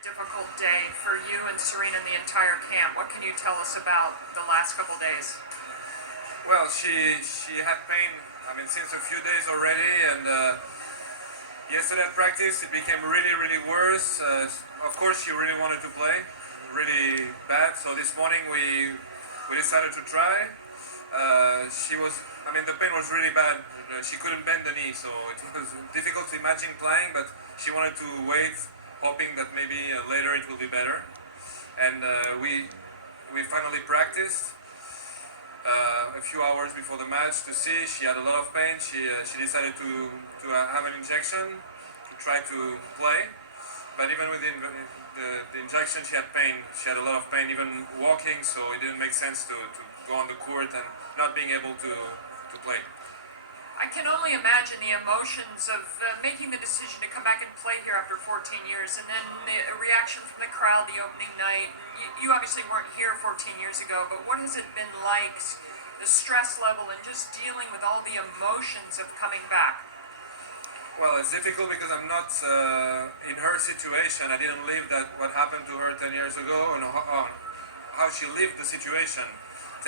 difficult day for you and Serena and the entire camp. What can you tell us about the last couple days? Well, she had pain, I mean, since a few days already, and yesterday at practice it became really worse. Of course, she really wanted to play, really bad. So this morning we decided to try. The pain was really bad. She couldn't bend the knee, so it was difficult to imagine playing, but she wanted to wait, hoping that maybe later it will be better. And we finally practiced a few hours before the match to see. She had a lot of pain. She decided to have an injection to try to play. But even with the injection, she had pain. She had a lot of pain, even walking, so it didn't make sense to go on the court and not being able to play. I can only imagine the emotions of making the decision to come back and play here after 14 years, and then the reaction from the crowd the opening night. You obviously weren't here 14 years ago, but what has it been like, the stress level and just dealing with all the emotions of coming back? Well, it's difficult because I'm not in her situation. I didn't live what happened to her 10 years ago and how she lived the situation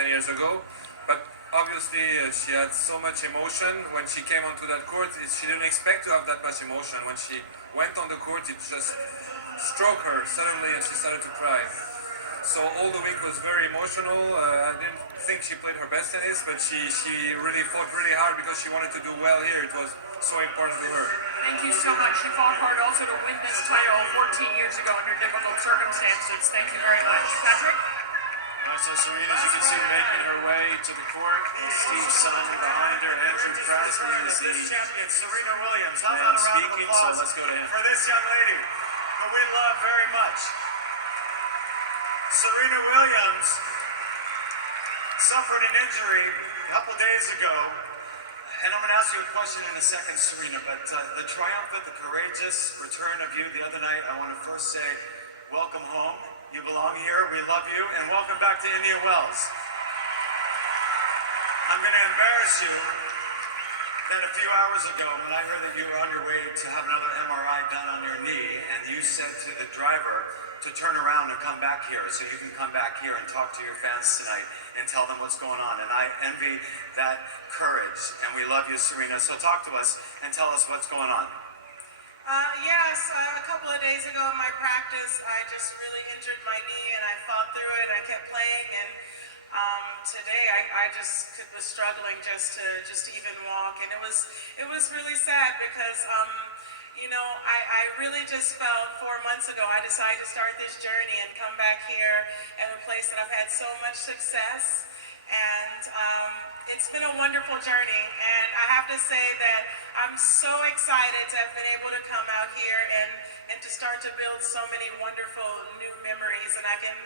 10 years ago. But obviously, she had so much emotion when she came onto that court. She didn't expect to have that much emotion. When she went on the court, it just struck her suddenly and she started to cry. So all the week was very emotional. I didn't think she played her best tennis, but she really fought really hard because she wanted to do well here. It was so important to her. Thank you so much. She fought hard also to win this title 14 years ago under difficult circumstances. Thank you very much. Patrick? So Serena, as you can see, making her way to the court. Steve Sun behind her. Andrew Krasny is the champion, Serena Williams. How man about a round of speaking, so applause let's go to him. for this young lady who we love very much. Serena Williams suffered an injury a couple days ago, and I'm going to ask you a question in a second, Serena, but the triumphant, the courageous return of you the other night, I want to first say welcome home. You belong here, we love you, and welcome back to Indian Wells. I'm going to embarrass you that a few hours ago, when I heard that you were on your way to have another MRI done on your knee, and you said to the driver to turn around and come back here so you can come back here and talk to your fans tonight and tell them what's going on. And I envy that courage, and we love you, Serena. So talk to us and tell us what's going on. Yes, a couple of days ago in my practice, I just really injured my knee and I fought through it. I kept playing, and today I just was struggling just to even walk, and it was really sad because I really just felt 4 months ago I decided to start this journey and come back here at a place that I've had so much success. And it's been a wonderful journey, and I have to say that I'm so excited to have been able to come out here and to start to build so many wonderful new memories, and I can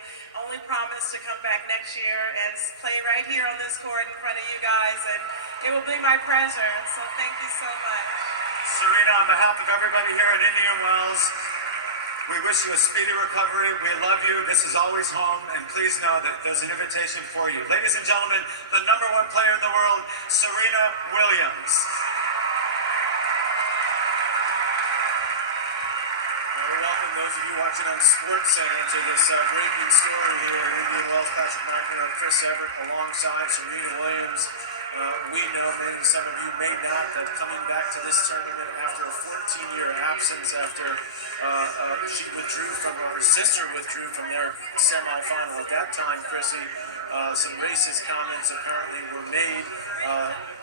only promise to come back next year and play right here on this court in front of you guys, and it will be my pleasure, so thank you so much. Serena, on behalf of everybody here at Indian Wells, we wish you a speedy recovery. We love you. This is always home. And please know that there's an invitation for you. Ladies and gentlemen, the #1 player in the world, Serena Williams. We welcome those of you watching on SportsCenter to this breaking story here at Indian Wells. Patrick McEnroe, Chris Everett alongside Serena Williams. We know, maybe some of you may not, that coming back to this tournament after a 14-year absence, after her sister withdrew from their semifinal. At that time, Chrissy, some racist comments apparently were made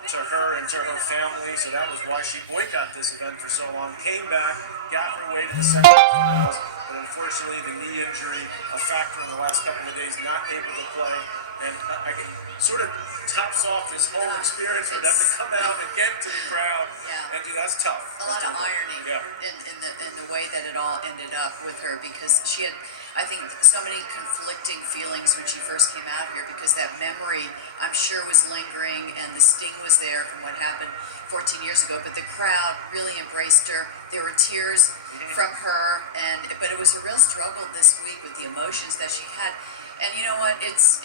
to her and to her family, so that was why she boycotted this event for so long. Came back, got her way to the semifinals, but unfortunately the knee injury, a factor in the last couple of days, not able to play. And I can sort of tops off this whole experience for them to come out and get to the crowd. Yeah. And that's tough. A lot of irony Yeah. in the way that it all ended up with her, because she had, I think, so many conflicting feelings when she first came out here, because that memory, I'm sure, was lingering, and the sting was there from what happened 14 years ago. But the crowd really embraced her. There were tears from her, but it was a real struggle this week with the emotions that she had. And you know what? It's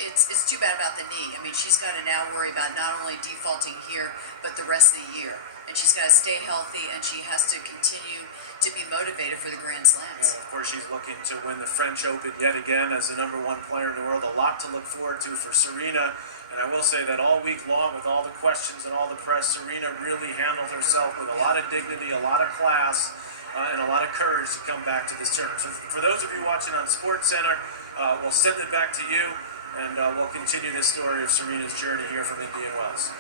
too bad about the knee. I mean, she's got to now worry about not only defaulting here, but the rest of the year. And she's got to stay healthy, and she has to continue to be motivated for the Grand Slams. Yeah, of course, she She's looking to win the French Open yet again as the #1 player in the world. A lot to look forward to for Serena. And I will say that all week long, with all the questions and all the press, Serena really handled herself with a lot of dignity, a lot of class, and a lot of courage to come back to this tournament. So for those of you watching on SportsCenter, we'll send it back to you, and we'll continue this story of Serena's journey here from Indian Wells.